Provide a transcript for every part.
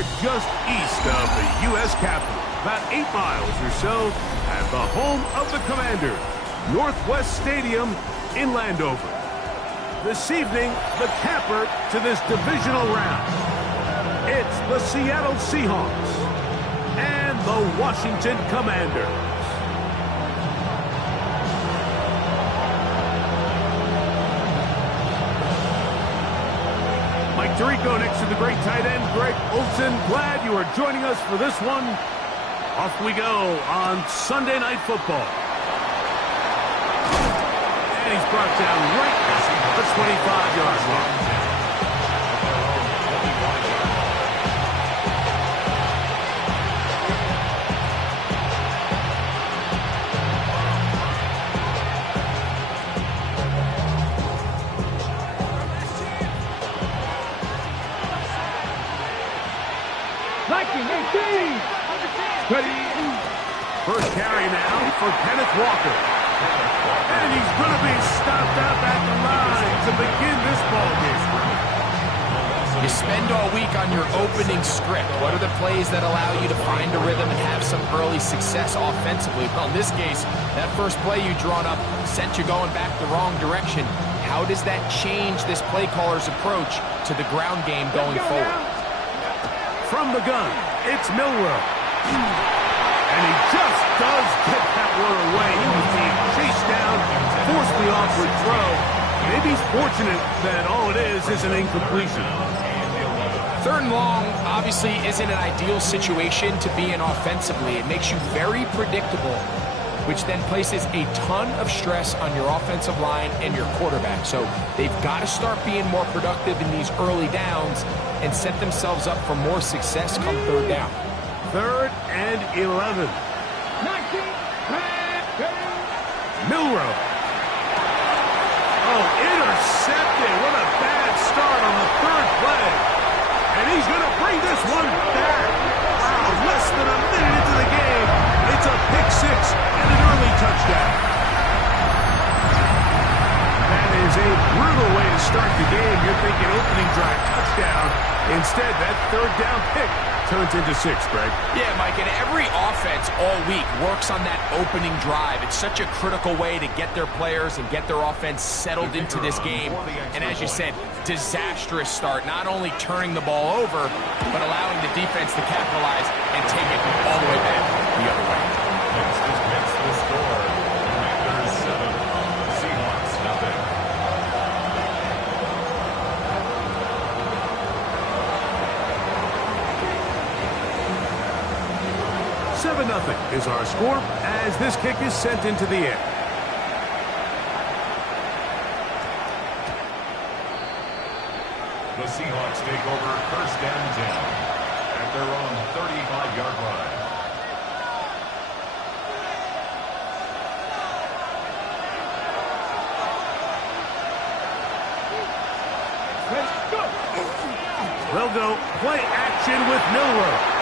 are just east of the U.S. Capitol, about 8 miles or so, at the home of the Commanders, Northwest Stadium in Landover. This evening, the capper to this divisional round. It's the Seattle Seahawks and the Washington Commanders. Mike Tirico next to the great tight end, Greg Olsen. Glad you are joining us for this one. Off we go on Sunday Night Football. And he's brought down right at the 25-yard line. First carry now for Kenneth Walker. And he's going to be stopped up at the line to begin this ball game. You spend all week on your opening script. What are the plays that allow you to find a rhythm and have some early success offensively? Well, in this case, that first play you drawn up sent you going back the wrong direction. How does that change this play caller's approach to the ground game going forward? From the gun, it's Milroe. And he just does get that one away. He was being chased down, forced the awkward throw. Maybe he's fortunate that all it is an incompletion. Third and long obviously isn't an ideal situation to be in offensively. It makes you very predictable, which then places a ton of stress on your offensive line and your quarterback. So they've got to start being more productive in these early downs and set themselves up for more success come third down. 3rd and 11. Milroe. Oh, intercepted. What a bad start on the 3rd play. And he's going to bring this one back. Wow, less than a minute into the game. It's a pick 6 and an early touchdown. That is a brutal way to start the game. You're thinking opening drive touchdown. Instead, that 3rd down pick turns into 6, Greg. Yeah, Mike, and every offense all week works on that opening drive. It's such a critical way to get their players and get their offense settled into this game. And as you said, disastrous start, not only turning the ball over, but allowing the defense to capitalize and take it all the way back the other way. That's the score. Commanders 7, Seahawks nothing. 7-0 is our score as this kick is sent into the air. The Seahawks take over 1st and 10 at their own 35-yard line. They'll go play action with Milroe.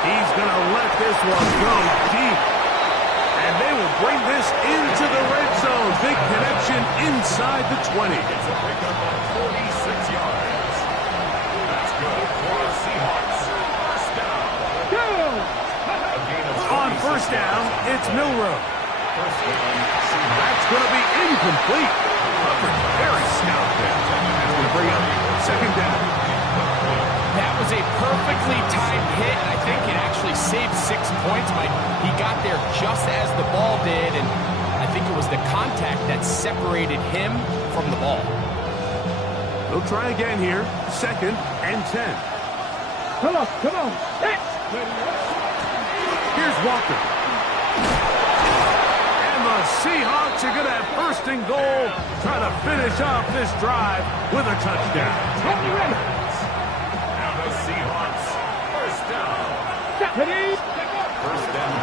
He's going to let this one go deep. And they will bring this into the red zone. Big connection inside the 20. It's a pickup of 46 yards. That's good for the Seahawks. 1st down. On 1st down, it's Milroe. That's going to be incomplete. Very stout there. That's going to bring up 2nd down. That was a perfectly timed hit, and I think it actually saved 6 points, Mike. He got there just as the ball did, and I think it was the contact that separated him from the ball. They'll try again here. 2nd and 10. Come on. Here's Walker. And the Seahawks are going to have 1st and goal, trying to finish off this drive with a touchdown. Seahawks, 1st down.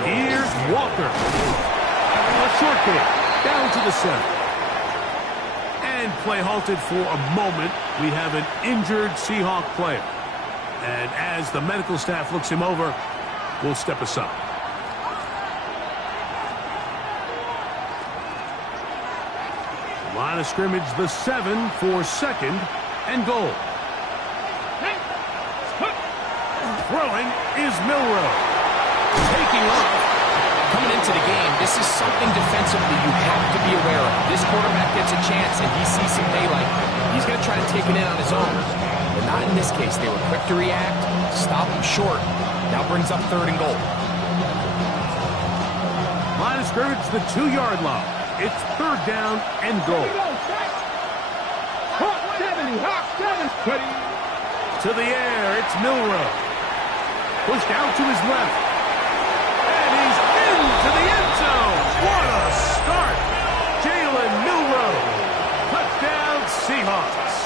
Here's Walker. A short kick down to the center. And play halted for a moment. We have an injured Seahawk player. And as the medical staff looks him over, we'll step aside. Line of scrimmage, the 7 for 2nd and goal. Throwing is Milroe. Taking off. Coming into the game, this is something defensively you have to be aware of. This quarterback gets a chance and he sees some daylight. He's going to try to take it in on his own. But not in this case. They were quick to react, stop him short. Now brings up 3rd and goal. Line of scrimmage, the 2-yard line. It's 3rd down and goal. Hawk 70, Hawk 70. To the air, it's Milroe. Pushed out to his left. And he's into the end zone. What a start. Jalen Milroe. Touchdown, Seahawks.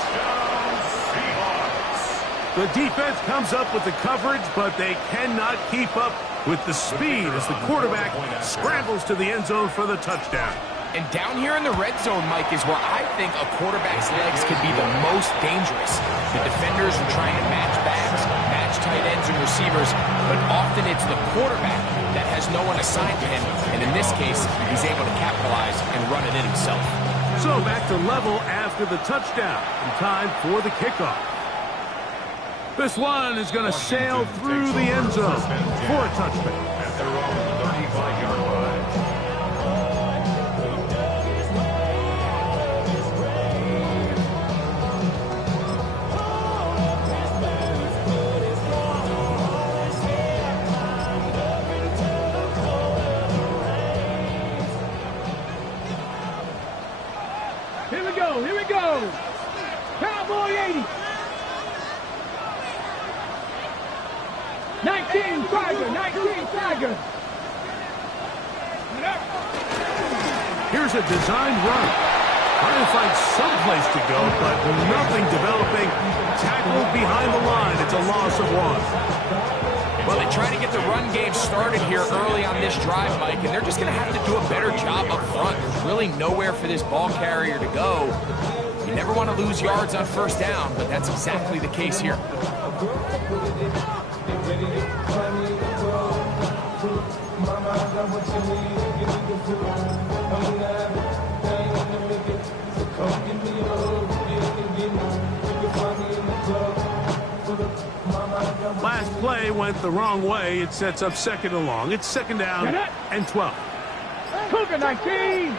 The defense comes up with the coverage, but they cannot keep up with the speed as the quarterback scrambles to the end zone for the touchdown. And down here in the red zone, Mike, is where I think a quarterback's legs could be the most dangerous. The defenders are trying to match backs, match tight ends and receivers, but often it's the quarterback that has no one assigned to him. And in this case, he's able to capitalize and run it in himself. So back to level after the touchdown. And time for the kickoff. This one is going to sail through the end zone for a touchdown. At their own 35-yard line. Here we go. Cowboy 80. 19 Tiger. Here's a designed run. Trying to find some place to go, but nothing developing. Tackled behind the line. It's a loss of 1. Well, they try to get the run game started here early on this drive, Mike, and they're just going to have to do a better job up front. There's really nowhere for this ball carrier to go. You never want to lose yards on 1st down, but that's exactly the case here. Last play went the wrong way. It sets up 2nd and long. It's 2nd down and 12. Cougar 19.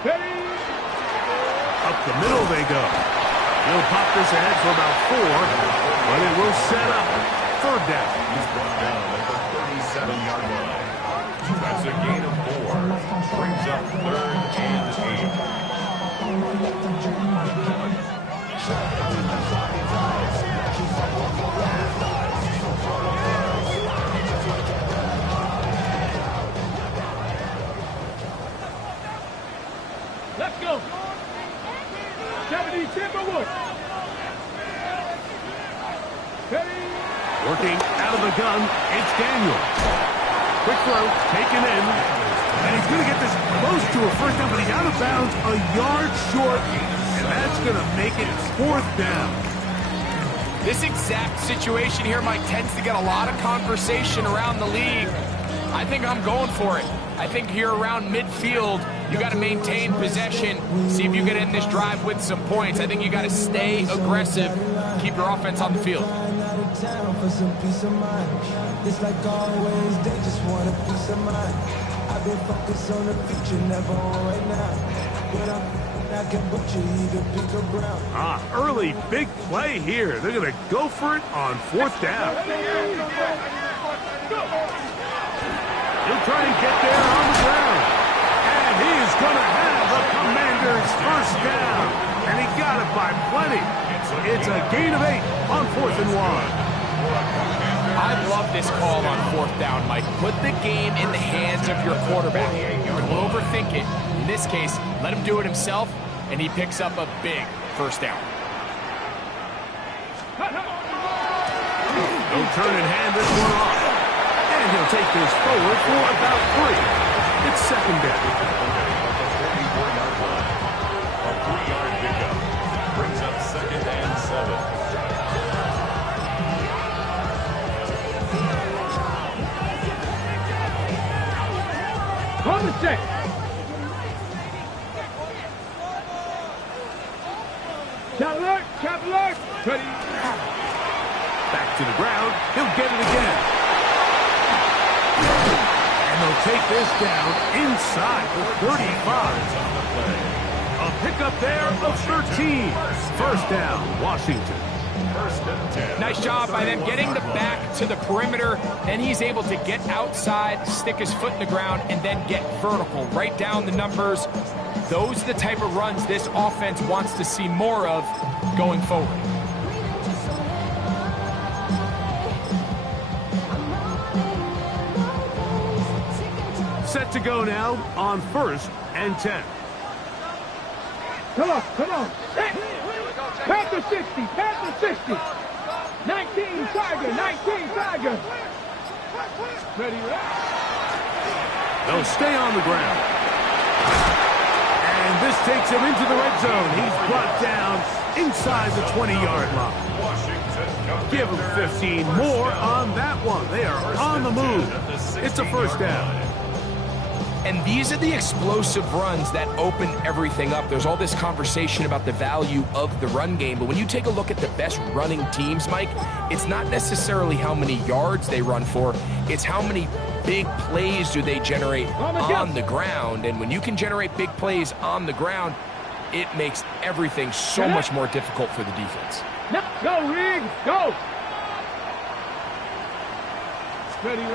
Steady. Up the middle they go. He'll pop this ahead for about 4, but it will set up 3rd down. He's brought down at the 37-yard line. That's a gain of 4. Brings up 3rd and 8. Let's go. 70 Timberwood. Ready. Working out of the gun, it's Daniel. Quick throw, taken in. And he's going to get this close to a 1st down, but he's out of bounds a yard short. And that's going to make it 4th down. This exact situation here, Mike, tends to get a lot of conversation around the league. I think I'm going for it. I think here around midfield, you got to maintain possession, see if you can end this drive with some points. I think you got to stay aggressive, keep your offense on the field. It's like always, they just want a piece of mind. I've been focused on the future, never on right now. But I can butcher either pick or brown. Early big play here. They're going to go for it on 4th down. He'll try and get there on the ground. And he's going to have the Commanders' 1st down. And he got it by plenty. It's a gain of 8 on 4th and 1. I love this call on 4th down, Mike. Put the game in the hands of your quarterback. Don't overthink it. In this case, let him do it himself, and he picks up a big 1st down. No turn and hand this one off. And he'll take this forward for about 3. It's 2nd down. a 44-yard line. A 3-yard pickup. Brings up 2nd and 7. On the check. Chop alert. Ready. Back to the ground. He'll get it again. And they'll take this down inside the 35. A pickup there of 13. First down, Washington. Nice job by them getting the back to the perimeter. Then he's able to get outside, stick his foot in the ground, and then get vertical. Right down the numbers. Those are the type of runs this offense wants to see more of going forward. Set to go now on 1st and 10. Come on, come on. Panther 60, Panther 60. 19, Tiger, 19, Tiger. Ready, They'll stay on the ground. And this takes him into the red zone. He's brought down inside the 20-yard line. Give him 15 more on that one. They are on the move. It's a first down. And these are the explosive runs that open everything up. There's all this conversation about the value of the run game, but when you take a look at the best running teams, Mike, it's not necessarily how many yards they run for, it's how many big plays do they generate on the ground. And when you can generate big plays on the ground, it makes everything so much more difficult for the defense. Go, Riggs, go. Ready,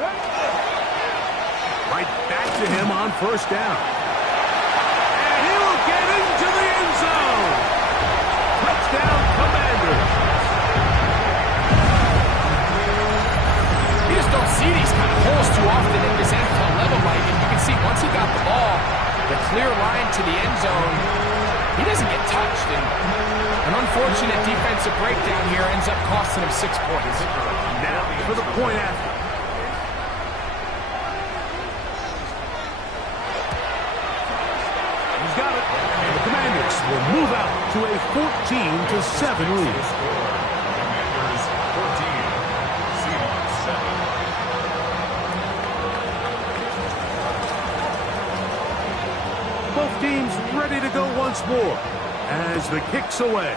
Right back to him on first down. And he'll get into the end zone. Touchdown, Commanders. You just don't see these kind of holes too often at this NFL level, Mike. And you can see once he got the ball, the clear line to the end zone, he doesn't get touched. And an unfortunate defensive breakdown here ends up costing him 6 points. Now for the point after. Will move out to a 14-7 lead. Commanders 14, Seahawks 7. Both teams ready to go once more as the kick's away.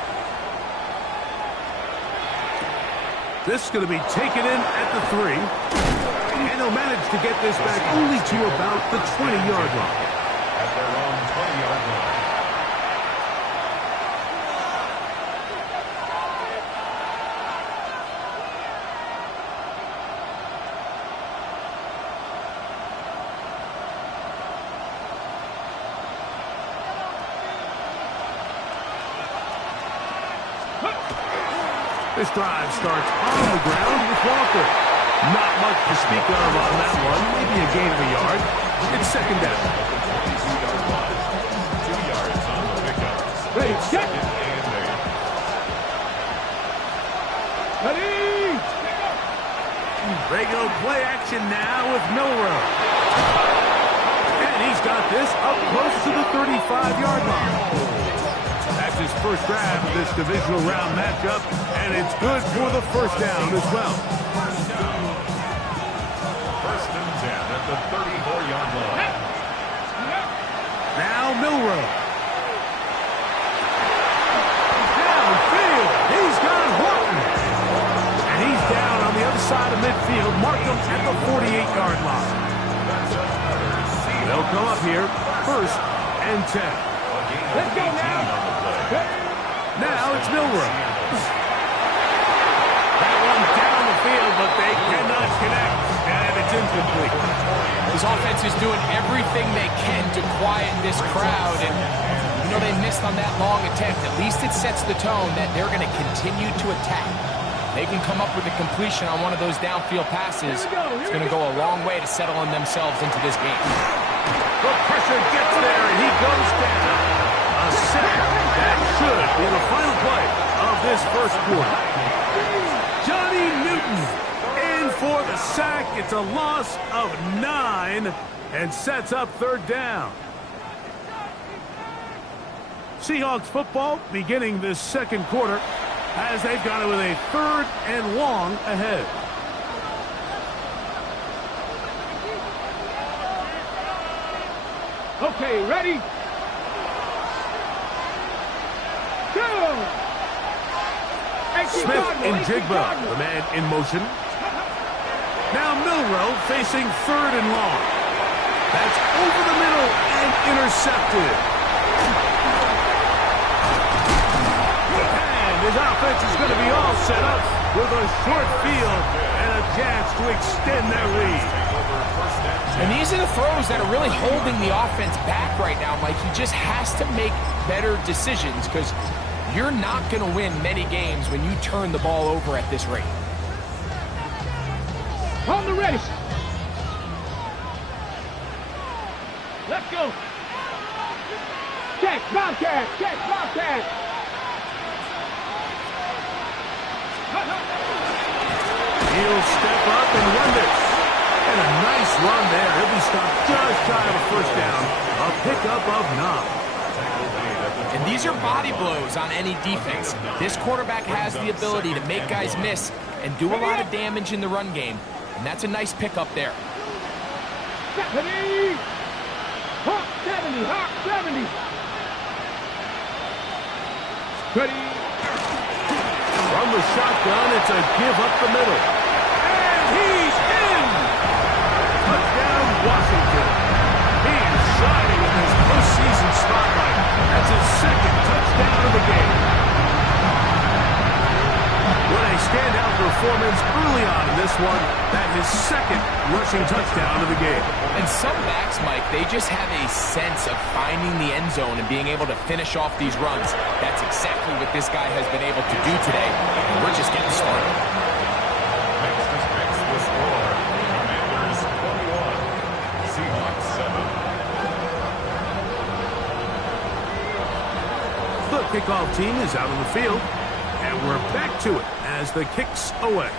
This is going to be taken in at the 3. And they'll manage to get this back only to about the 20-yard line. At their own 20-yard line. This drive starts on the ground with Walker. Not much to speak of on that one. Maybe a gain of a yard. It's second down. 2 yards on the pickup. Ready, set. Ready. Regular play action now with Milrow. And he's got this up close to the 35-yard line. That's his first grab of this divisional round matchup, and it's good for the first down as well. First and 10 at the 34-yard line. Now Milrow. Downfield. He's got Horton. And he's down on the other side of midfield. Mark him at the 48-yard line. They'll come up here, first and 10. Let's go now. Now it's Milrow. That one down the field, but they cannot connect, and it's incomplete. This offense is doing everything they can to quiet this crowd, and you know they missed on that long attempt. At least it sets the tone that they're going to continue to attack. They can come up with a completion on one of those downfield passes. It's going to go a long way to settling themselves into this game. The pressure gets there, and he goes down. A sack. That should be the final play of this first quarter. Johnny Newton in for the sack. It's a loss of 9 and sets up third down. Seahawks football beginning this second quarter as they've got it with a 3rd and long ahead. Okay, ready? Go! Smith in Jigba, the man in motion. Now Milroe facing 3rd and long. That's over the middle and intercepted. And his offense is going to be all set up with a short field and a chance to extend their lead. And these are the throws that are really holding the offense back right now, Mike. He just has to make better decisions because you're not going to win many games when you turn the ball over at this rate. On the ready. Let's go. Catch, Bobcat, catch, Bobcat. He'll step up and run this. And a nice run there. He'll be stopped just shy of a first down. A pickup of 9. And these are body blows on any defense. This quarterback has the ability to make guys miss and do a lot of damage in the run game. And that's a nice pickup there. 70. Hawk 70. Hawk 70. Ready. From the shotgun, it's a give up the middle. And he's in! Touchdown, Washington. He is shining in his postseason spotlight. That's his 2nd touchdown of the game. What a standout performance early on in this one. That his 2nd rushing touchdown of the game. And some backs, Mike, they just have a sense of finding the end zone and being able to finish off these runs. That's exactly what this guy has been able to do today. And we're just getting started. Next is the score. Commanders 21, Seahawks 7. The kickoff team is out on the field. And we're back to it as the kick's away.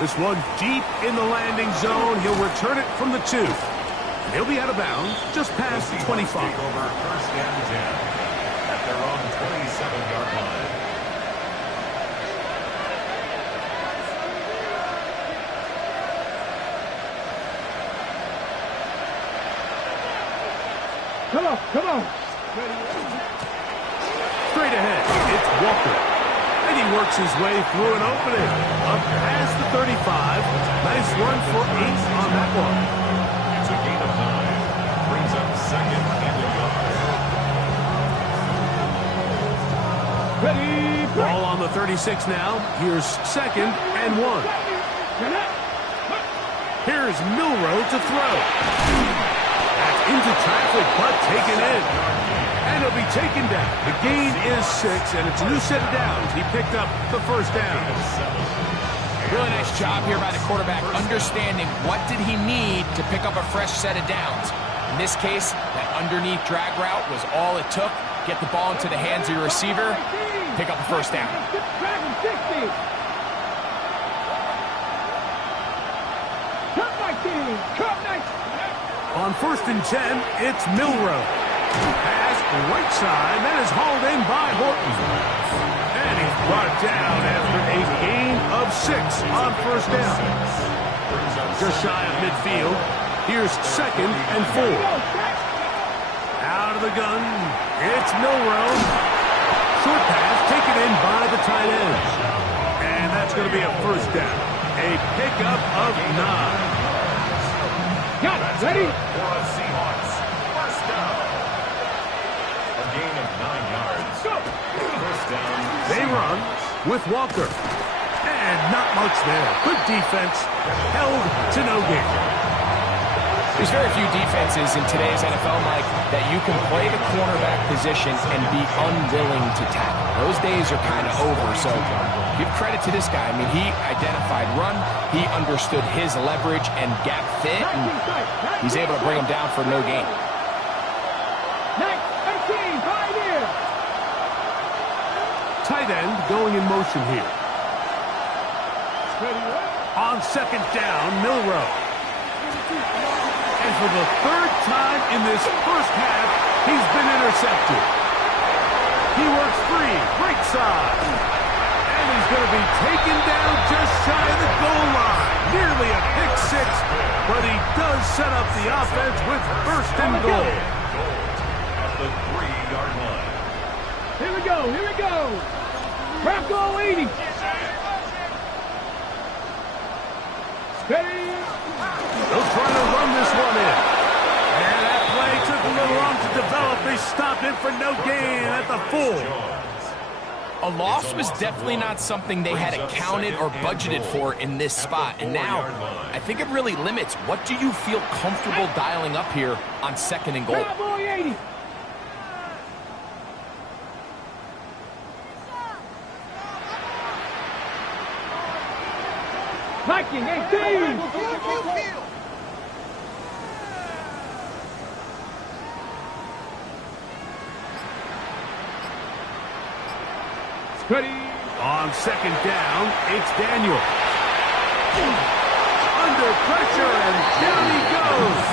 This one deep in the landing zone. He'll return it from the 2. And he'll be out of bounds just past the 25. Take over 1st and 10 at their own 27-yard line. Come on, come on. Straight ahead, it's Walker. And he works his way through an opening. Up past the 35. Nice run for 8 on that one. It's a gain of 9. Brings up 2nd and a yard. Ready, play. Ball on the 36 now. Here's 2nd and 1. Here's Milroe to throw. That's into traffic, but taken in. And he'll be taken down. The gain is 6, and it's a new set of downs. He picked up the first down. Really nice job here by the quarterback, understanding what did he need to pick up a fresh set of downs. In this case, that underneath drag route was all it took. Get the ball into the hands of your receiver, pick up a first down. On 1st and 10, it's Milroe. Pass right side, that is hauled in by Horton. And he's brought down after a gain of 6 on first down. Just shy of midfield. Here's 2nd and 4. Out of the gun, it's Milroe. Short pass taken in by the tight end. And that's going to be a first down. A pickup of 9. Got it. Ready? For a Seahawks first down. A gain of 9 yards. First down. They run with Walker. And not much there. Good defense. Held to no gain. There's very few defenses in today's NFL, Mike, that you can play the cornerback position and be unwilling to tackle. Those days are kind of over, so give credit to this guy. I mean, he identified run, he understood his leverage and gap fit, and he's able to bring him down for no gain. Tight end going in motion here. On 2nd down, Milroe. And for the 3rd time in this first half, he's been intercepted. He works free, right side. And he's going to be taken down just shy of the goal line. Nearly a pick 6, but he does set up the offense with 1st and goal. At the 3-yard line. Here we go, here we go. Bronco 80. Steady. They'll try to run this one in. And that play took a little long to develop. They stopped it for no gain at the full. A loss was definitely not something they had accounted or budgeted for in this spot. And now, I think it really limits what do you feel comfortable dialing up here on 2nd and goal. Cowboy 80. Viking 18. Ready. On 2nd down, it's Daniel. Under pressure, and down he goes.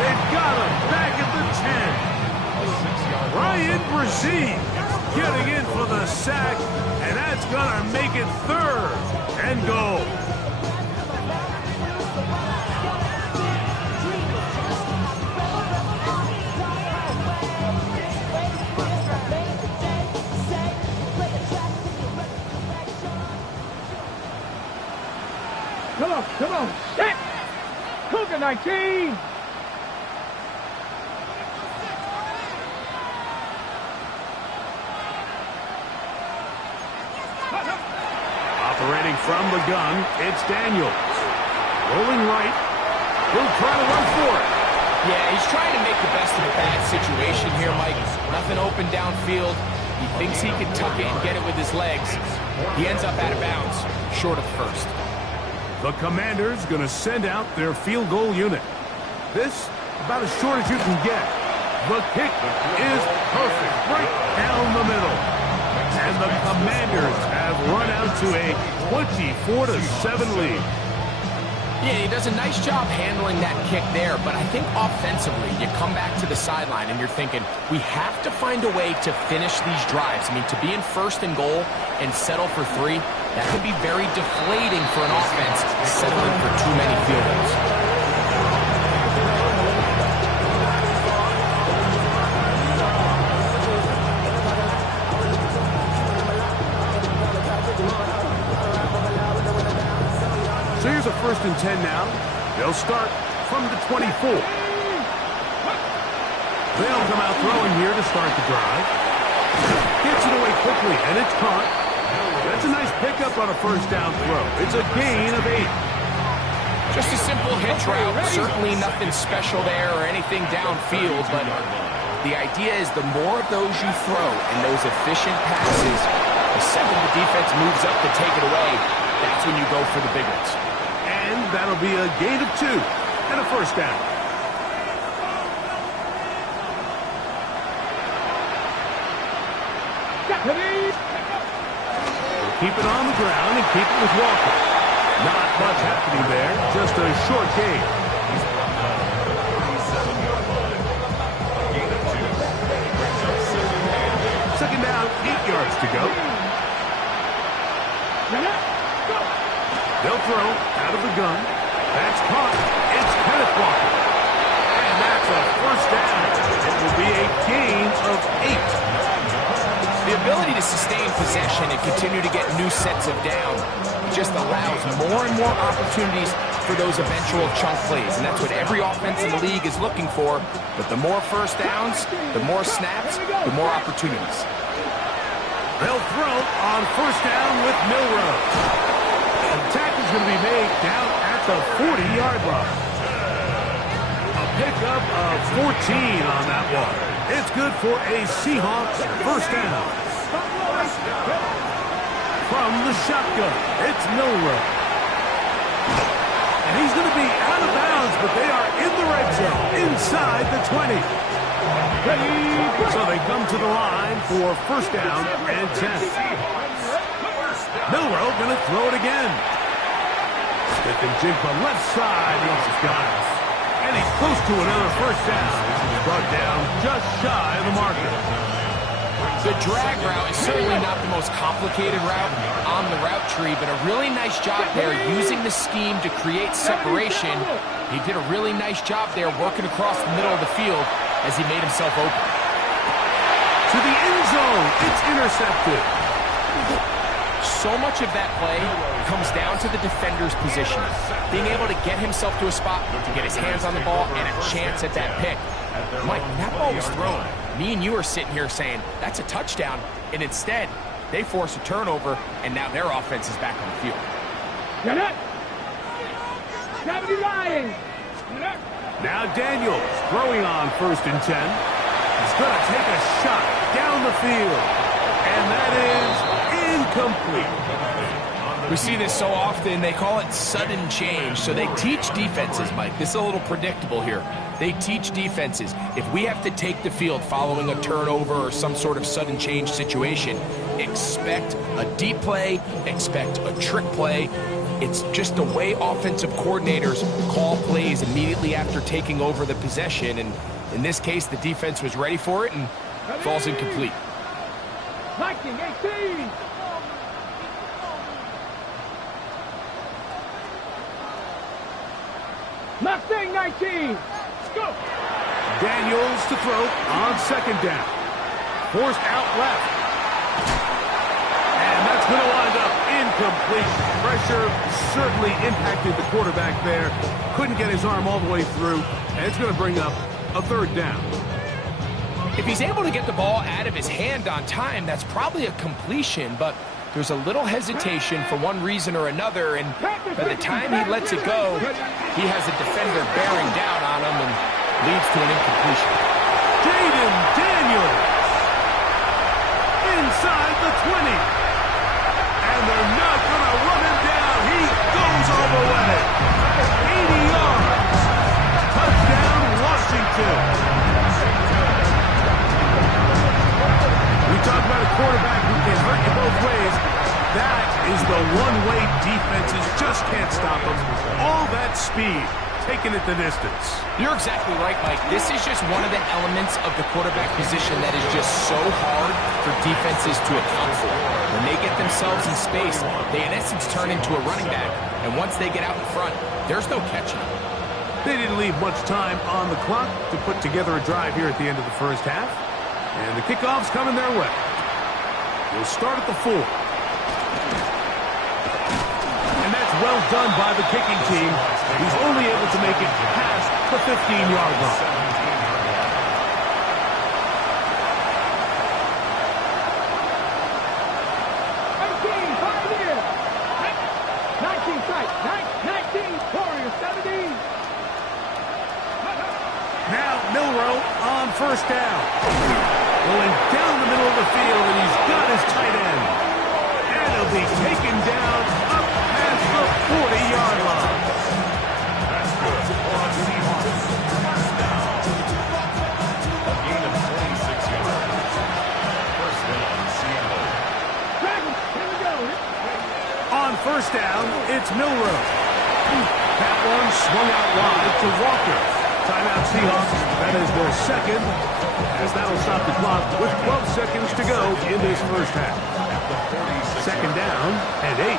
They've got him back at the 10. Ryan Brzee getting in for the sack, and that's going to make it 3rd and goal. Come on, set! Cougar 19! Operating from the gun, it's Daniels. Rolling right. He'll try to run for it. Yeah, he's trying to make the best of a bad situation here, Mike. Nothing open downfield. He thinks he can tuck it and get it with his legs. He ends up out of bounds, short of 1st. The Commanders going to send out their field goal unit. This, about as short as you can get. The kick is perfect, right down the middle. And the Commanders have run out to a 24-7 lead. Yeah, he does a nice job handling that kick there, but I think offensively, you come back to the sideline and you're thinking, we have to find a way to finish these drives. I mean, to be in 1st and goal and settle for 3, that could be very deflating for an offense settling for too many field goals. So here's a 1st and 10 now. They'll start from the 24. They'll come out throwing here to start the drive. Gets it away quickly, and it's caught. That's a nice pickup on a 1st down throw. It's a gain of 8. Just a simple hitch route. Certainly nothing special there or anything downfield, but the idea is the more of those you throw and those efficient passes, the second the defense moves up to take it away, that's when you go for the big ones. And that'll be a gain of 2 and a 1st down. Keep it on the ground and keep it with Walker. Not much happening there, just a short gain. He's brought down at the 37-yard line. A gain of 2. Brings up 2nd and 8. 2nd down, 8 yards to go. They'll throw out of the gun. That's caught. It's Kenneth Walker. And that's a 1st down. It will be a gain of 8. The ability to sustain possession and continue to get new sets of down just allows more and more opportunities for those eventual chunk plays. And that's what every offense in the league is looking for. But the more 1st downs, the more snaps, the more opportunities. They'll throw on 1st down with Milrose. The tackle's going to be made down at the 40-yard line. A pickup of 14 on that one. It's good for a Seahawks 1st down. From the shotgun, it's Milrose. And he's going to be out of bounds, but they are in the red zone, inside the 20. So they come to the line for 1st down and 10. Milrose going to throw it again. Stick and jig the left side. He's got it. And he's close to another 1st down. He's brought down just shy of the marker. The drag route is certainly not the most complicated route on the route tree, but a really nice job there using the scheme to create separation. He did a really nice job there working across the middle of the field as he made himself open. To the end zone, it's intercepted. So much of that play comes down to the defender's positioning. Being able to get himself to a spot, to get his hands on the ball, and a chance at that pick. Mike, when that ball was thrown, me and you are sitting here saying, that's a touchdown, and instead, they force a turnover, and now their offense is back on the field. Get it! Gotta be lying! Now Daniels throwing on 1st and 10. He's going to take a shot down the field. And that is incomplete. We see this so often, they call it sudden change. So they teach defenses, Mike. This is a little predictable here. They teach defenses, if we have to take the field following a turnover or some sort of sudden change situation, expect a deep play, expect a trick play. It's just the way offensive coordinators call plays immediately after taking over the possession. And in this case, the defense was ready for it and falls incomplete. 19-18. Mustang 19. Go. Daniels to throw on 2nd down. Forced out left. And that's going to wind up incomplete. Pressure certainly impacted the quarterback there. Couldn't get his arm all the way through. And it's going to bring up a 3rd down. If he's able to get the ball out of his hand on time, that's probably a completion, but there's a little hesitation for one reason or another, and by the time he lets it go, he has a defender bearing down on him and leads to an incompletion. Jaden Daniels inside the 20. And they're not going to run him down. He goes all the way. 80 yards. Touchdown, Washington. We talk about a quarterback who can hurt you both ways. That is the one-way defenses just can't stop him. All that speed, taking it the distance. You're exactly right, Mike. This is just one of the elements of the quarterback position that is just so hard for defenses to account for. When they get themselves in space, they in essence turn into a running back. And once they get out in front, there's no catching them. They didn't leave much time on the clock to put together a drive here at the end of the 1st half. And the kickoff's coming their way. We'll start at the 4. And that's well done by the kicking team. He's only able to make it past the 15-yard line. Now Milroe on 1st down. Going down the middle of the field, and he's got his tight end. And he'll be taken down up past the 40-yard line. That's good. A gain of 26 yards. 1st down, Seattle. On 1st down, it's Milroe. That one swung out wide to Walker. Timeout Seahawks. That is their 2nd, as that'll stop the clock with 12 seconds to go in this 1st half. 2nd down and 8.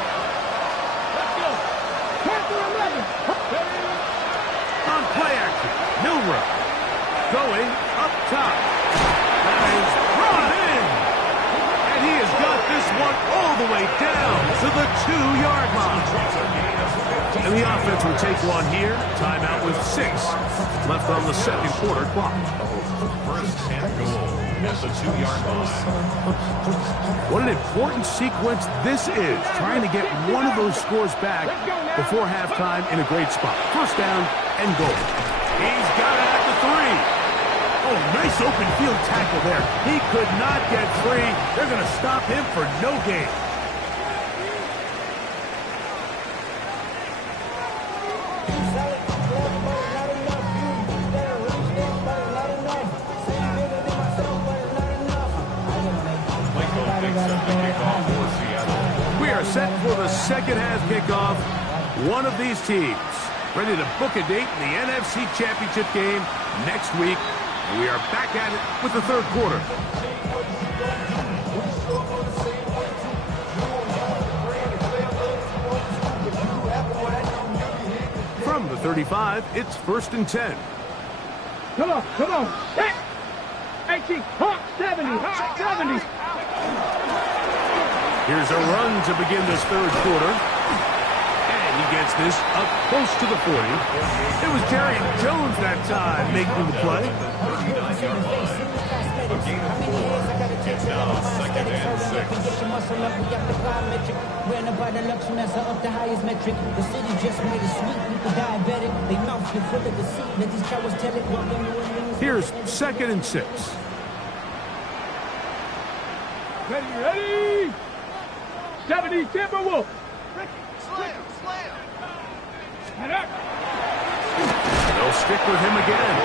On play action, Milroe going up top. That is brought in. And he has got this one all the way down to the 2-yard line. And the offense will take one here. Timeout with 6 left on the 2nd quarter clock. 1st and goal at the 2-yard line. What an important sequence this is, trying to get one of those scores back before halftime in a great spot. 1st down and goal. He's got it at the 3. Oh, nice open field tackle there. He could not get free. They're going to stop him for no gain. We are set for the 2nd half kickoff. One of these teams ready to book a date in the NFC Championship game next week. And we are back at it with the 3rd quarter. From the 35, it's 1st and 10. Come on, come on. 18, Hawk 70, Hawk 70. Here's a run to begin this third quarter. And he gets this up close to the 40. It was Jerry Jones that time making the play. It's now 2nd and 6. Here's 2nd and 6. Ready? 70 Timberwolves. They'll stick with him again.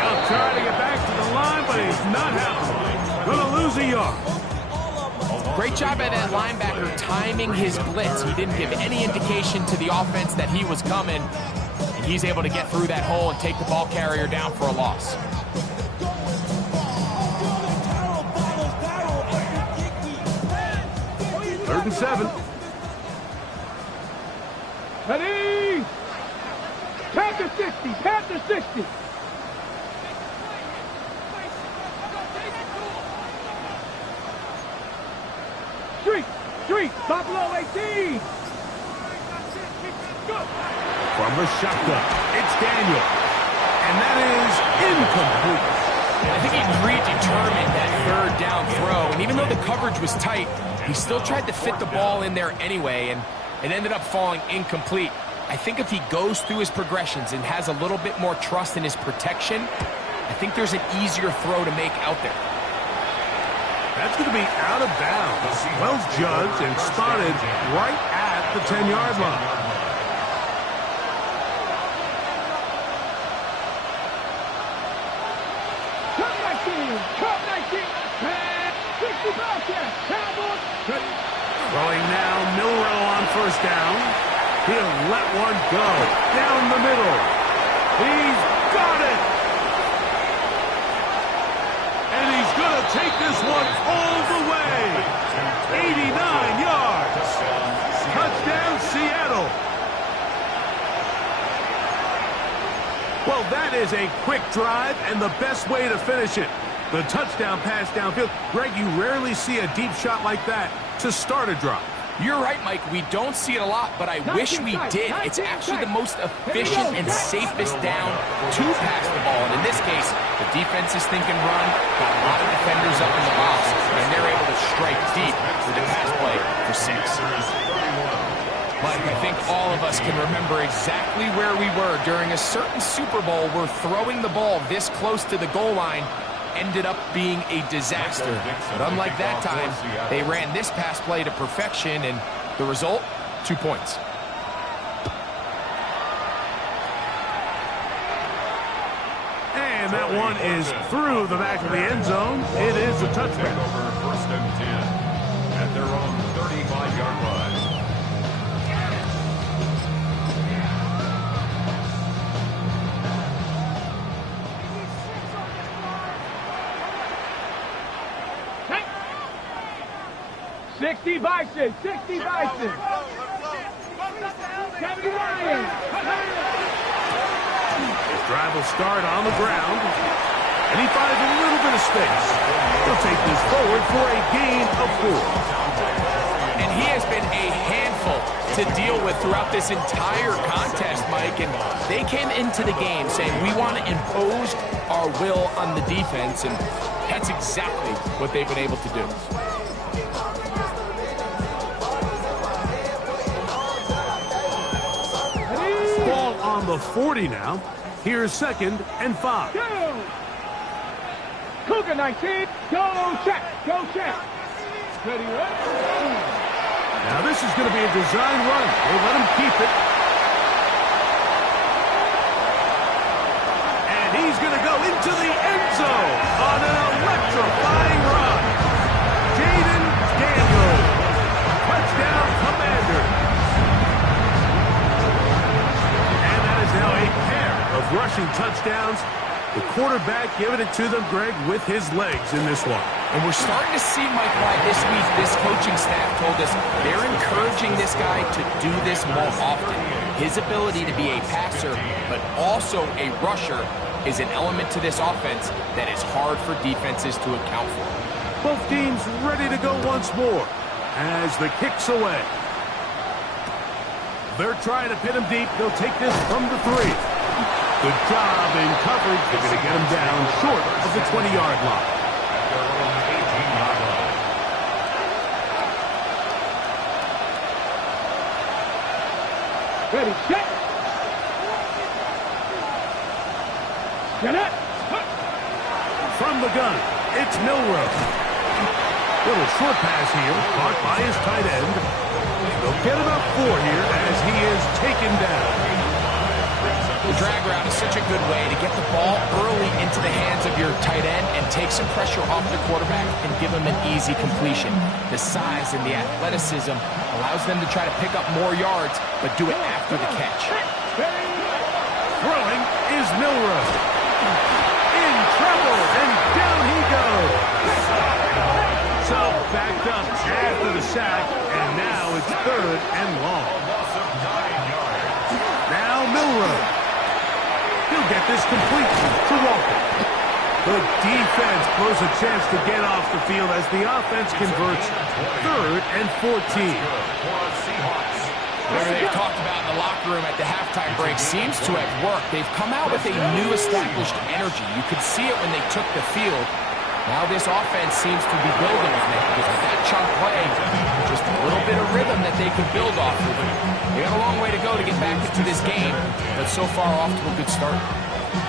He'll try to get back to the line, but he's not happening. Gonna lose a yard. Great job by that linebacker timing his blitz. He didn't give any indication to the offense that he was coming. And he's able to get through that hole and take the ball carrier down for a loss. Third and 7. Ready? Panther 60. Panther 60. Street. Buffalo 18. From the shotgun, it's Daniel. And that is incomplete. I think he predetermined that third down throw. And even though the coverage was tight, he still tried to fit the ball in there anyway. And it ended up falling incomplete. I think if he goes through his progressions and has a little bit more trust in his protection, I think there's an easier throw to make out there. That's going to be out of bounds. Well judged and spotted right at the 10-yard line. Cup 19. 60 Cowboys. Throwing now, Milrow on first down. He'll let one go. Down the middle. He's got it. And he's going to take this one all the way. 89 yards. Touchdown, Seattle. Well, that is a quick drive and the best way to finish it. The touchdown pass downfield. Greg, you rarely see a deep shot like that to start a drive. You're right, Mike. We don't see it a lot, but I wish we did. It's actually the most efficient and safest down to pass the ball. And in this case, the defense is thinking run, got a lot of defenders up in the box, and they're able to strike deep with the pass play for 6. Mike, I think all of us can remember exactly where we were during a certain Super Bowl where throwing the ball this close to the goal line ended up being a disaster. But unlike that time, they ran this pass play to perfection, and the result, 2 points. And that one is through the back of the end zone. It is a touchdown. Over 1st and 10 at their own 35-yard line. Sixty Bison. 70 Lions. His drive will start on the ground. And he finds a little bit of space. He'll take this forward for a gain of 4. And he has been a handful to deal with throughout this entire contest, Mike. And they came into the game saying, we want to impose our will on the defense. And that's exactly what they've been able to do. Ball on the 40 now. Here's 2nd and 5. Go! Cougar 19. Go check. Ready, Now this is going to be a design run. We'll let him keep it. And he's going to go into the end zone on an electrifying run. Jaden Daniel. Touchdown, Commanders. And that is now a pair of rushing touchdowns. The quarterback giving it to them, Greg, with his legs in this one. And we're starting to see, Mike, why this week this coaching staff told us they're encouraging this guy to do this more often. His ability to be a passer, but also a rusher, is an element to this offense that is hard for defenses to account for. Both teams ready to go once more. as the kick's away. They're trying to pin him deep. They'll take this from the 3. Good job in coverage. They're going to get him down short of the 20-yard line. Ready, set. Get it. From the gun, it's Milroe. Little short pass here, caught by his tight end. They'll get about 4 here as he is taken down. The drag route is such a good way to get the ball early into the hands of your tight end and take some pressure off the quarterback and give him an easy completion. The size and the athleticism allows them to try to pick up more yards, but do it after the catch. Throwing is Milroe. In trouble, and down he goes. So backed up after the sack, and now it's 3rd and long. Now Milroe. He'll get this complete to Walker. The defense blows a chance to get off the field as the offense converts 3rd and 14. Whatever they've talked about in the locker room at the halftime break seems to have worked. They've come out with a new established energy. You could see it when they took the field. Now this offense seems to be building on it because with that chunk play, just a little bit of rhythm that they can build off of. They got a long way to go to get back into this game, but so far off to a good start.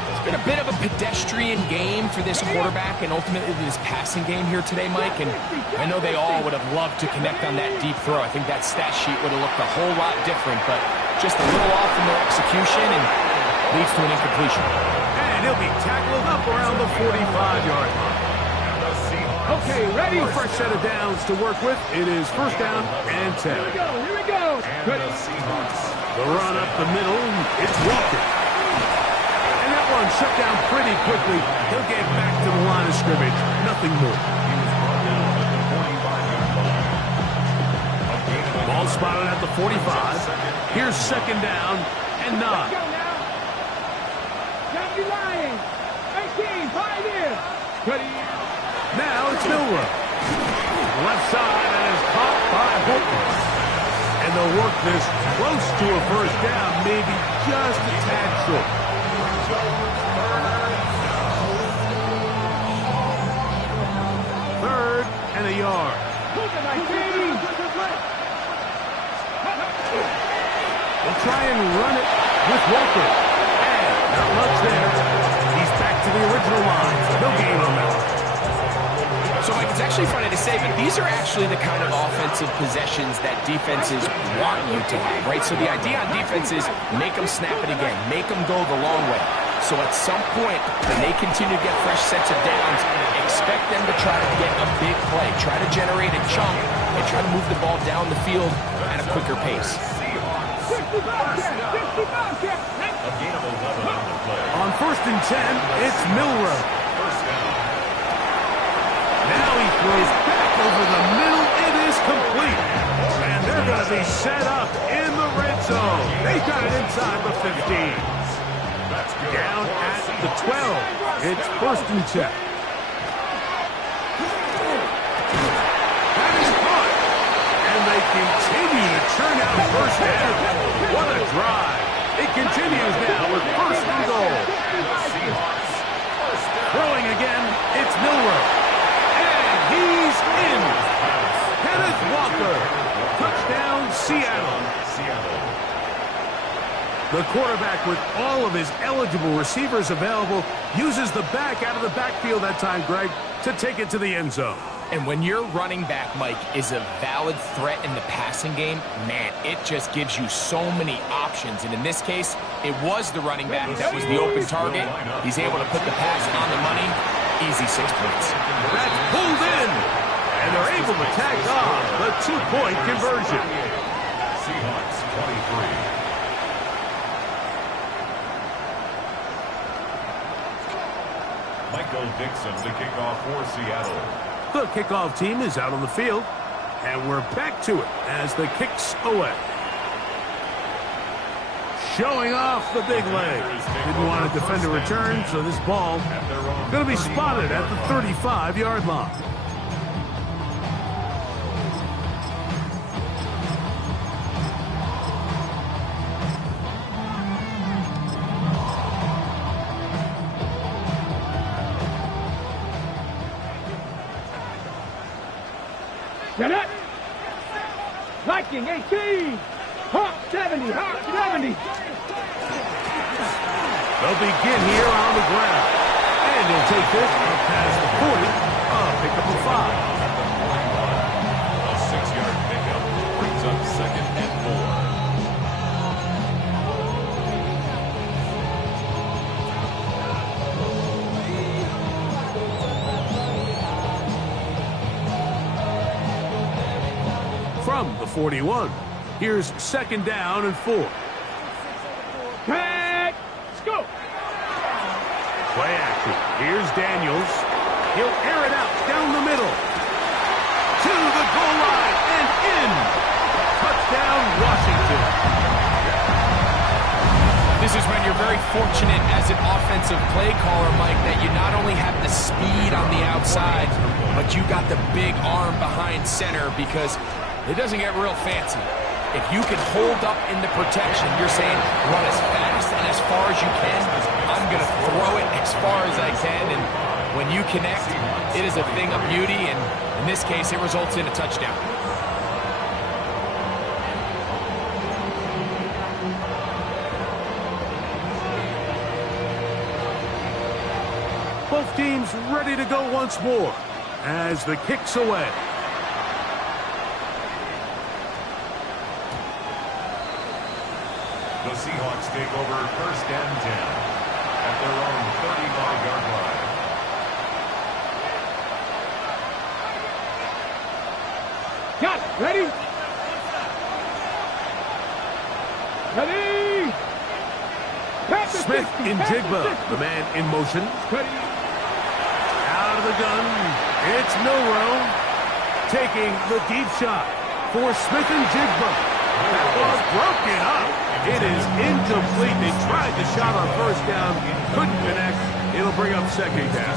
It's been a bit of a pedestrian game for this quarterback and ultimately this passing game here today, Mike, and I know they all would have loved to connect on that deep throw. I think that stat sheet would have looked a whole lot different, but just a little off in their execution and leads to an incompletion. And he'll be tackled up around the 45-yard line. Okay, ready? A fresh set of downs to work with. It is 1st down and 10. Here we go, here we go. Ready. The run up the middle, it's Walker. And that one shut down pretty quickly. He'll get back to the line of scrimmage. Nothing more. Ball spotted at the 45. Here's 2nd down and 9. Let's go now. County Lions. 18, 5 in. Ready. Now it's Milroe. Left side and is caught by Holton. And they'll work this close to a 1st down, maybe just a tad short. 3rd and a yard. They'll try and run it with Walker. And not much there. He's back to the original line. No gain on that. So, Mike, it's actually funny to say, but these are actually the kind of offensive possessions that defenses want you to have, right? So the idea on defense is make them snap it again, make them go the long way. So at some point, when they continue to get fresh sets of downs, expect them to try to get a big play, try to generate a chunk, and try to move the ball down the field at a quicker pace. 65 check. On 1st and 10, it's Milroe. Now he throws back over the middle. It is complete. And they're going to be set up in the red zone. They got it inside the 15. Down at the 12. It's 1st and 10. That is caught. And they continue to churn out 1st down. What a drive. It continues now with 1st and goal. Throwing again, it's Milroe. He's in. Kenneth Walker. Touchdown, Seattle. The quarterback, with all of his eligible receivers available, uses the back out of the backfield that time, Greg, to take it to the end zone. And when your running back, Mike, is a valid threat in the passing game, man, it just gives you so many options. And in this case, it was the running back that was the open target. He's able to put the pass on the money. Easy 6 points. That's pulled in. And they're able to tag on the 2-point conversion. Seahawks 23. Michael Dixon, the kickoff for Seattle. The kickoff team is out on the field, and we're back to it as the kick's away. Showing off the big leg. Didn't want to defend a return, so this ball going to be spotted at the 35-yard line. Set up. Viking 18. Hawk 70. Hawk 70. They'll begin here on the ground. And he'll take this up past the 40. Pick up a 5. A 6-yard pickup brings up 2nd and 4. From the 41, here's 2nd down and 4. Let's go. Play action. Here's Daniels. He'll air it out down the middle. To the goal line and in. Touchdown, Washington. This is when you're very fortunate as an offensive play caller, Mike, that you not only have the speed on the outside, but you got the big arm behind center, because it doesn't get real fancy. If you can hold up in the protection, you're saying run as fast and as far as you can. I'm going to throw it as far as I can, and when you connect, it is a thing of beauty, and in this case, it results in a touchdown. Both teams ready to go once more as the kick's away. The Seahawks take over 1st and 10 at their own 35-yard line. Got it. Ready? Ready? Pass it, Smith 60, in pass it, Jigba, 60. the man in motion. Ready? Out of the gun, it's Milroe taking the deep shot for Smith and Jigba. That was broken up. It is incomplete. They tried the shot on 1st down, couldn't connect. It'll bring up 2nd down.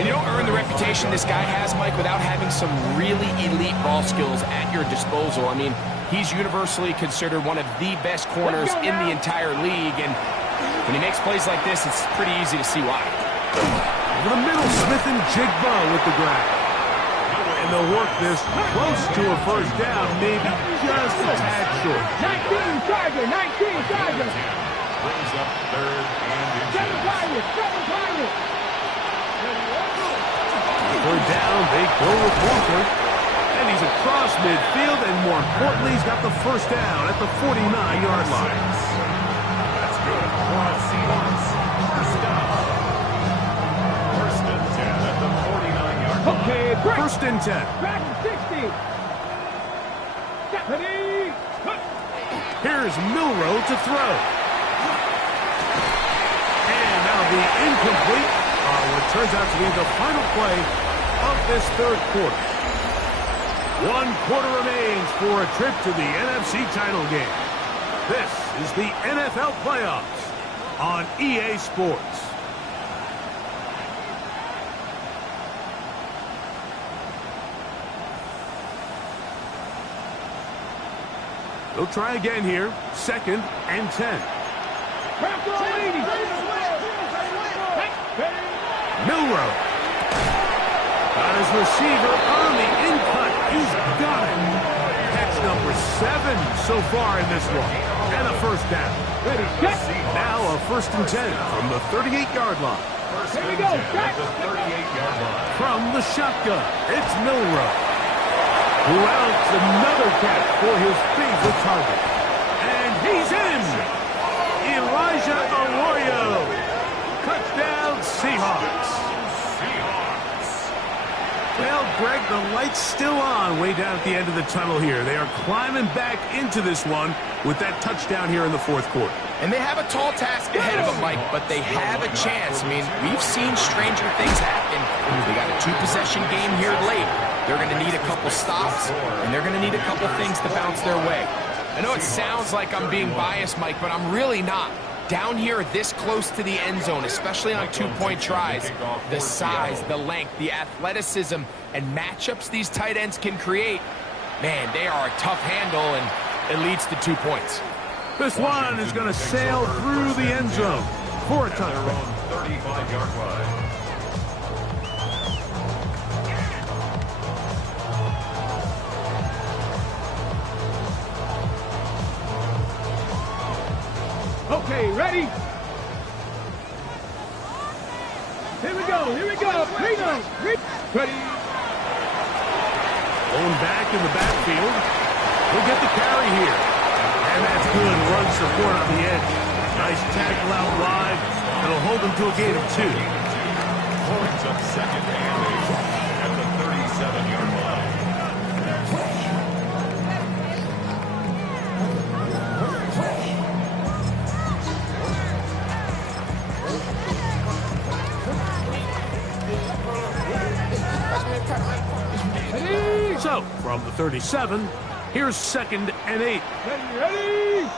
And you don't earn the reputation this guy has, Mike, without having some really elite ball skills at your disposal. I mean, he's universally considered one of the best corners in the entire league, and when he makes plays like this, it's pretty easy to see why. Over the middle, Smith and Jigba with the grab. And they'll work this close to a 1st down, maybe just a tad short. 19 Tiger, 19 Tiger. Brings up 3rd and 7 inches. Pirates, 7 Pirates. 3rd down, they go with Walker. And he's across midfield, and more importantly, he's got the 1st down at the 49-yard line. That's good for the Seahawks. 1st down. 1st and 10 at the 49-yard line. Okay, break. 1st and 10. Back to 60. Ready? Cut. Here's Milroe to throw. And that'll be incomplete on what turns out to be the final play of this 3rd quarter. 1 quarter remains for a trip to the NFC title game. This is the NFL playoffs on EA Sports. They'll try again here. 2nd and 10. Milroe. Got his receiver on the in-cut. He's got it. Catch number 7 so far in this one. And a 1st down. Ready, set. Now a 1st and 10 from the 38-yard line. First Here we and go, 10 set. at the 38-yard line. From the shotgun, it's Milroe, who outs another catch for his favorite target. And he's in! Elijah Arroyo. Touchdown, Seahawks. Well, Greg, the light's still on way down at the end of the tunnel here. They are climbing back into this one with that touchdown here in the 4th quarter. And they have a tall task ahead of them, Mike, but they have a chance. I mean, we've seen stranger things happen. They got a 2-possession game here late. They're going to need a couple stops, and they're going to need a couple things to bounce their way. I know it sounds like I'm being biased, Mike, but I'm really not. Down here this close to the end zone, especially on 2-point tries, the size, the length, the athleticism, and matchups these tight ends can create, man, they are a tough handle, and it leads to 2 points. This one is going to sail through the end zone for a touchdown. 35-yard line. Okay, ready? Here we go, here we go. Ready? Going back in the backfield. He'll get the carry here. And that's good run support on the edge. Nice tackle out wide. It'll hold him to a gain of 2. Points up second and 8 at the 37-yard line. So, from the 37, here's 2nd and 8. Ready?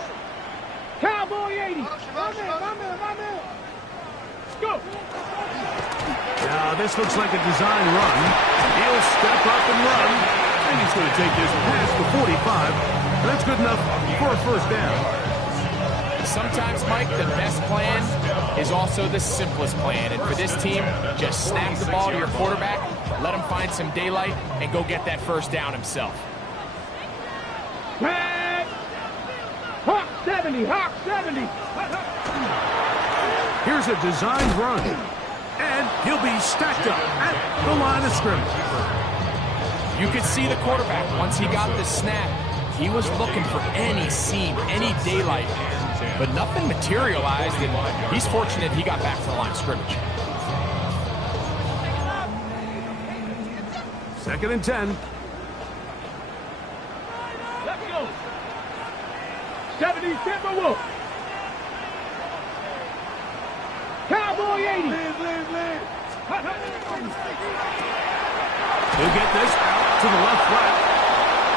Cowboy 80. My man. Let's go. Now, this looks like a design run. He'll step up and run. And he's going to take this past the 45. And that's good enough for a first down. Sometimes, Mike, the best plan is also the simplest plan. And for this team, just snap the ball to your quarterback, let him find some daylight, and go get that first down himself. Hawk 70, Hawk 70. Here's a designed run. And he'll be stacked up at the line of scrimmage. You could see the quarterback, once he got the snap, he was looking for any seam, any daylight. But nothing materialized, and he's fortunate he got back to the line of scrimmage. 2nd and 10. Let's go. 70 Timberwolf. Cowboy 80. He'll get this out to the left flat.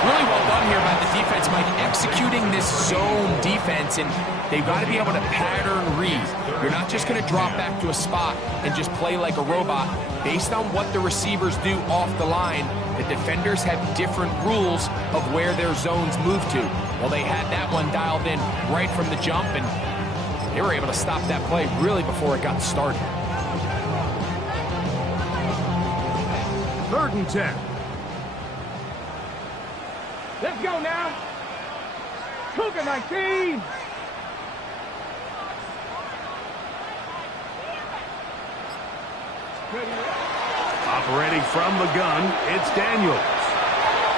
Really well done here by the defense, Mike, executing this zone defense, and they've got to be able to pattern read. You're not just going to drop back to a spot and just play like a robot. Based on what the receivers do off the line, the defenders have different rules of where their zones move to. Well, they had that one dialed in right from the jump, and they were able to stop that play really before it got started. 3rd and 10. Let's go now. Cougar 19. Operating from the gun, it's Daniels.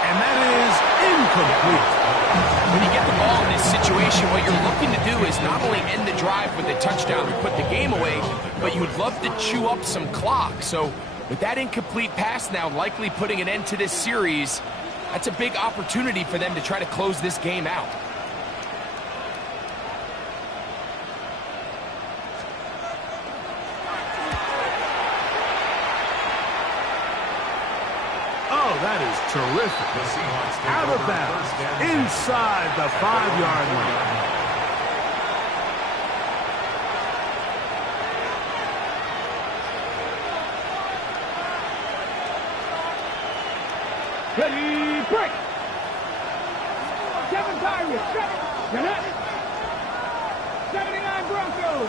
And that is incomplete. When you get the ball in this situation, what you're looking to do is not only end the drive with a touchdown to put the game away, but you would love to chew up some clock. So with that incomplete pass now likely putting an end to this series, that's a big opportunity for them to try to close this game out. Oh, that is terrific. Out of bounds, inside the 5-yard line. Ready, break. 7 Pirates, 79 Broncos.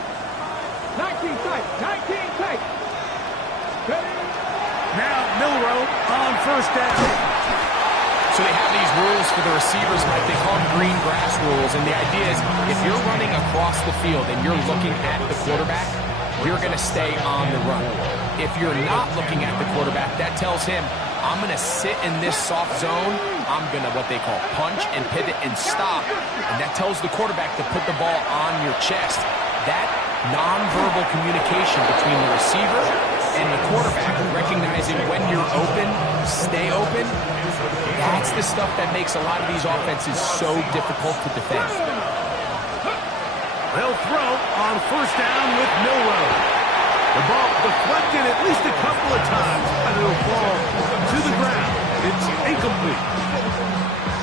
19 tight. Ready. Now Milrow on first down. So they have these rules for the receivers, Mike. They call them green grass rules. And the idea is if you're running across the field and you're looking at the quarterback, you're going to stay on the run. If you're not looking at the quarterback, that tells him, I'm going to sit in this soft zone. I'm going to what they call punch and pivot and stop. And that tells the quarterback to put the ball on your chest. That nonverbal communication between the receiver and the quarterback, recognizing when you're open, stay open, that's the stuff that makes a lot of these offenses so difficult to defend. They'll throw on first down with Milrow. The ball deflected at least a couple of times, and it'll fall to the ground. It's incomplete.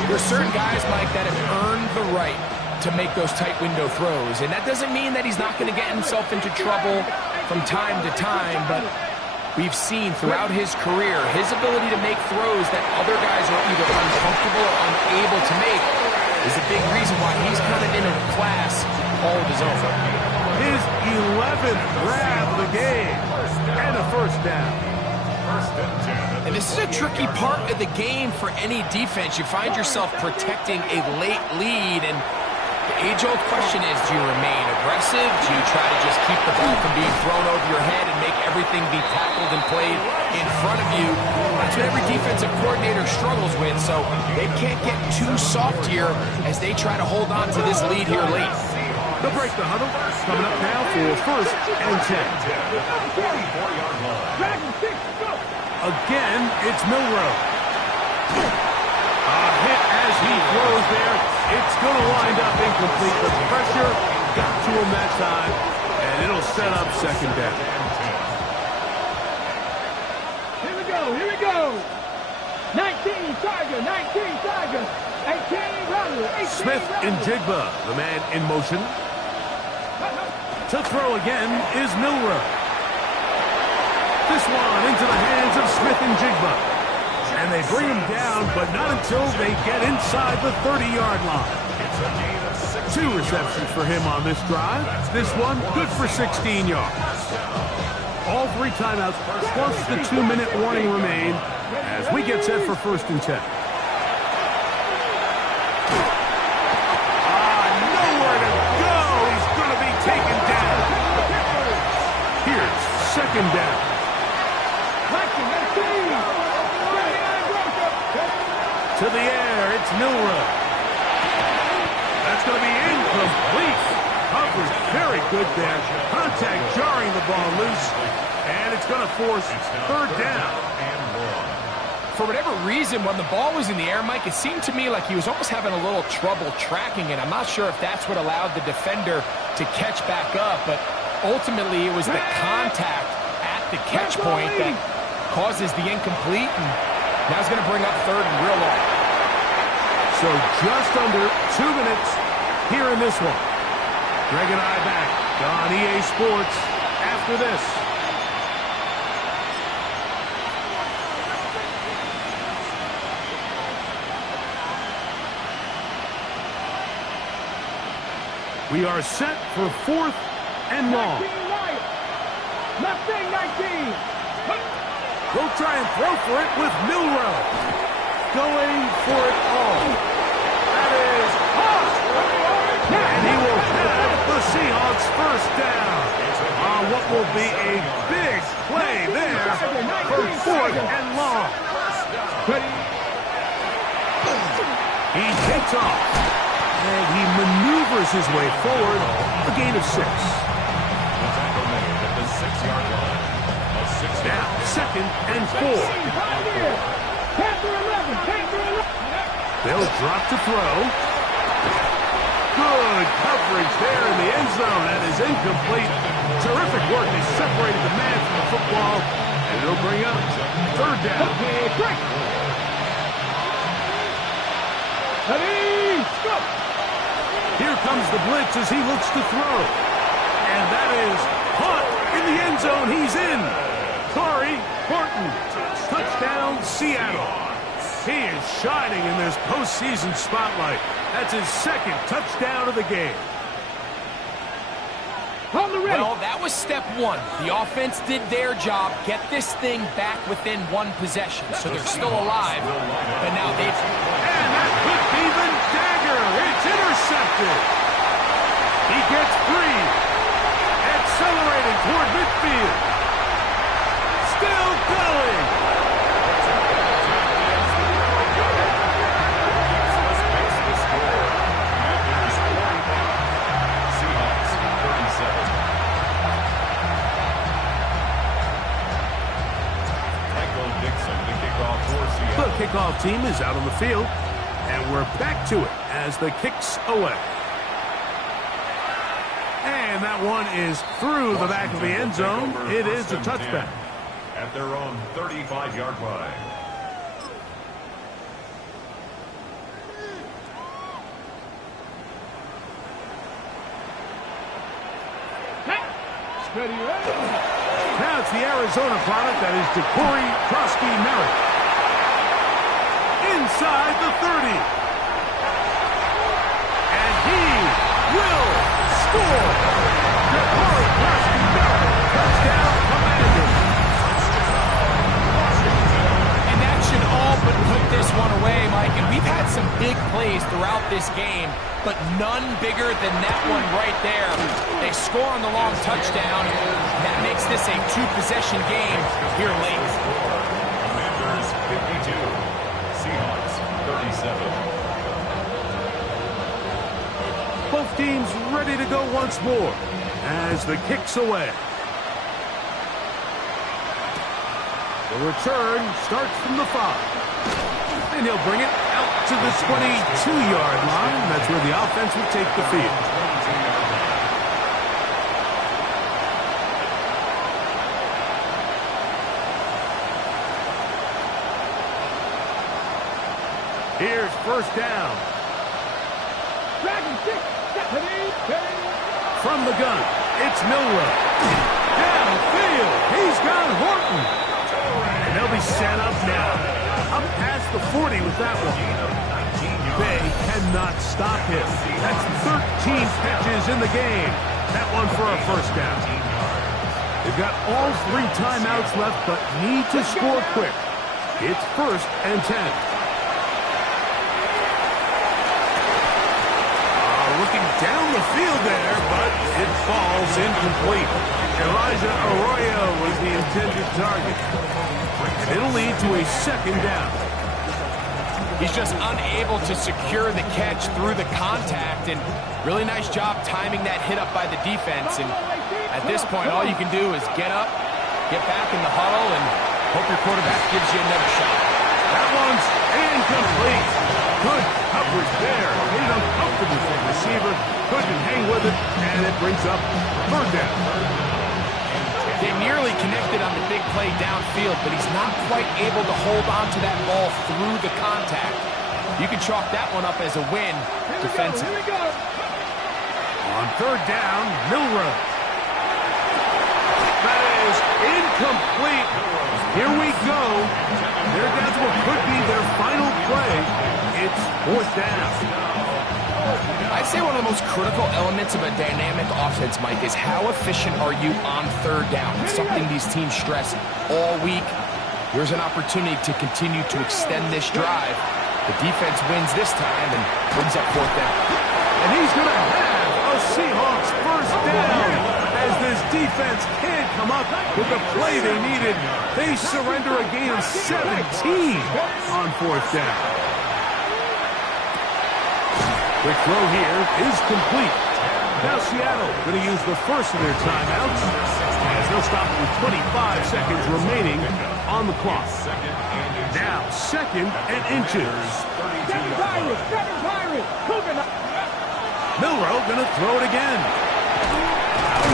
There's certain guys, Mike, that have earned the right to make those tight window throws, and that doesn't mean that he's not going to get himself into trouble from time to time, but we've seen throughout his career his ability to make throws that other guys are either uncomfortable or unable to make is a big reason why he's kind of in a class all of his own. His 11th grab of the game, and a first down. And this is a tricky part of the game for any defense. You find yourself protecting a late lead, and The age-old question is, do you remain aggressive? Do you try to just keep the ball from being thrown over your head and make everything be tackled and played in front of you? That's what every defensive coordinator struggles with, so they can't get too soft here as they try to hold on to this lead here late. They'll break the huddle. Coming up now for 1st and 10. Again, it's Milroe. A hit as he throws there. It's going to wind up incomplete. The pressure got to him that time, and it'll set up 2nd down. Here we go. 19 Tiger, 19 Tiger, 18 Runner, 18 Smith and Jigba, the man in motion. To throw again is Milroe. This one into the hands of Smith and Jigba. And they bring him down, but not until they get inside the 30-yard line. 2 receptions for him on this drive. This one good for 16 yards. All 3 timeouts plus the 2-minute warning remain as we get set for 1st and 10. Nowhere to go. He's going to be taken down. Here's 2nd down. To the air, it's Milroe. That's going to be incomplete. Coverage very good there. Contact jarring the ball loose, and it's going to force 3rd down. For whatever reason, when the ball was in the air, Mike, it seemed to me like he was almost having a little trouble tracking it. I'm not sure if that's what allowed the defender to catch back up, but ultimately it was the contact at the catch point that causes the incomplete, and now he's going to bring up 3rd and real long. So just under 2 minutes here in this one. Greg and I back on EA Sports after this. We are set for 4th and long. Mustang 19. We'll try and throw for it with Milroe. Going for it all. That is hot. And he will have the Seahawks 1st down on what will be a big play there for 4th and long. He takes off. And he maneuvers his way forward. A gain of 6. Now, 2nd and 4. They'll drop to throw. Good coverage there in the end zone. That is incomplete. Terrific work. They separated the man from the football. And it'll bring up 3rd down. Here comes the blitz as he looks to throw. And that is caught in the end zone. He's in. Corey Horton. Touchdown, Seattle. He is shining in this postseason spotlight. That's his 2nd touchdown of the game. Well, that was step 1. The offense did their job, get this thing back within 1 possession. So they're still alive, but now they've... And that could be the dagger. It's intercepted. He gets free. Accelerating toward midfield. Still going. The kickoff team is out on the field, and we're back to it as the kick's away. And that one is through the back of the end zone. It is a touchback. At their own 35-yard line. Now it's the Arizona product that is DeCorey Krosky Merritt. Inside the 30. And he will score. DeCorey Krosky Merritt. Touchdown, Commander. And that should all but put this one away, Mike. And we've had some big plays throughout this game, but none bigger than that one right there. They score on the long touchdown. That makes this a two-possession game here late. Commanders 52, Seahawks 37. Both teams ready to go once more as the kick's away. The return starts from the 5. And he'll bring it out to the 22-yard line. That's where the offense will take the field. Here's first down. From the gun, it's Milroe. Downfield, he's got Horton. And they'll be set up now. Up past the 40 with that one. They cannot stop him. That's 13 catches in the game. That one for a first down. They've got all 3 timeouts left, but need to score quick. It's 1st and 10. Looking down the field there, but it falls incomplete. Elijah Arroyo was the intended target. And it'll lead to a second down. He's just unable to secure the catch through the contact, and really nice job timing that hit up by the defense. And at this point, all you can do is get up, get back in the huddle, and hope your quarterback gives you another shot. That one's incomplete. Good coverage there. Made it uncomfortable for the receiver. Couldn't hang with it, and it brings up 3rd down. They nearly connected on the big play downfield, but he's not quite able to hold on to that ball through the contact. You can chalk that one up as a win defensively. On 3rd down, Milroe. That is incomplete. Here we go. They're down to what could be their final play. It's 4th down. I'd say one of the most critical elements of a dynamic offense, Mike, is how efficient are you on 3rd down. It's something these teams stress all week. Here's an opportunity to continue to extend this drive. The defense wins this time and brings up 4th down. And he's going to have a Seahawks first down. As this defense can't come up with the play they needed, they surrender a gain of 17 on 4th down. Quick throw here is complete. Now Seattle going to use the first of their timeouts as they'll stop with 25 seconds remaining on the clock. Now 2nd and inches. Milroe going to throw it again.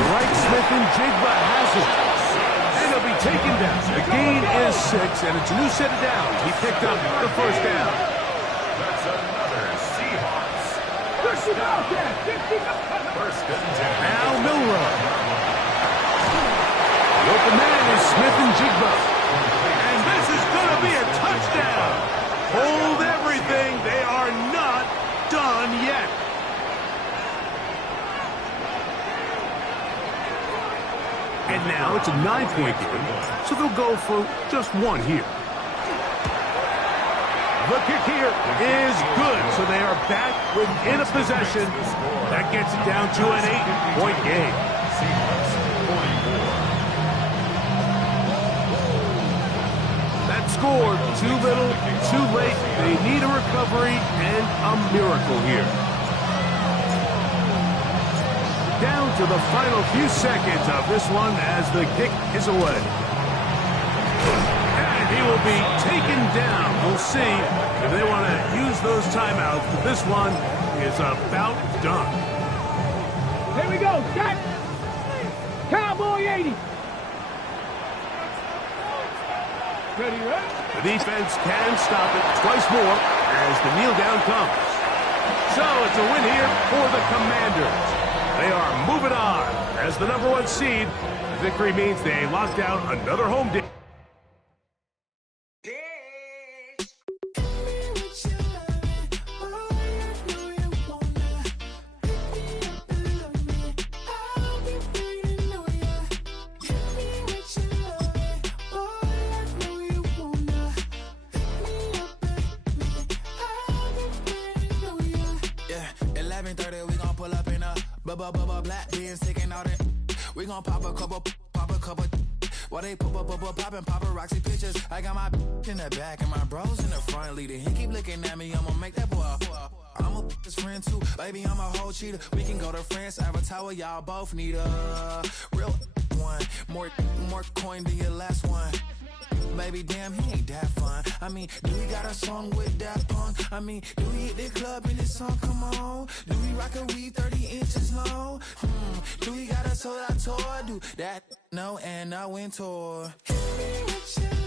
Right, Smith and Jigba has it. And he'll be taken down. The gain is 6, and it's a new set of downs. He picked up the first down. That's another Seahawks. First and 10. Now Milroe. The open man is Smith and Jigba. And this is going to be a touchdown. Hold everything. They are not done yet. And now it's a 9-point game, so they'll go for just 1 here. The kick here is good, so they are back within a possession. That gets it down to an 8-point game. That score, too little, too late. They need a recovery and a miracle here. Down to the final few seconds of this one as the kick is away. And he will be taken down. We'll see if they want to use those timeouts, but this one is about done. Here we go, set. Cowboy 80. Ready, right? The defense can stop it twice more as the kneel down comes. So it's a win here for the Commanders. They are moving on as the #1 seed. Victory means they lock down another home game. black beans taking all that. We gon' pop a couple. While they poppin' paparazzi pictures. I got my in the back and my bros in the front leading. He keep looking at me, I'ma make that boy. I'm a his friend too, baby, I'm a whole cheater. We can go to France, Avatar, y'all both need a real one. More coin than your last one. Baby, damn, he ain't that fun. I mean, do we got a song with that punk? I mean, do we hit the club in this song? Come on. Do we rock a weave 30 inches long? Do we got a sold out tour? Do that? No, and I went tour. Hit me with your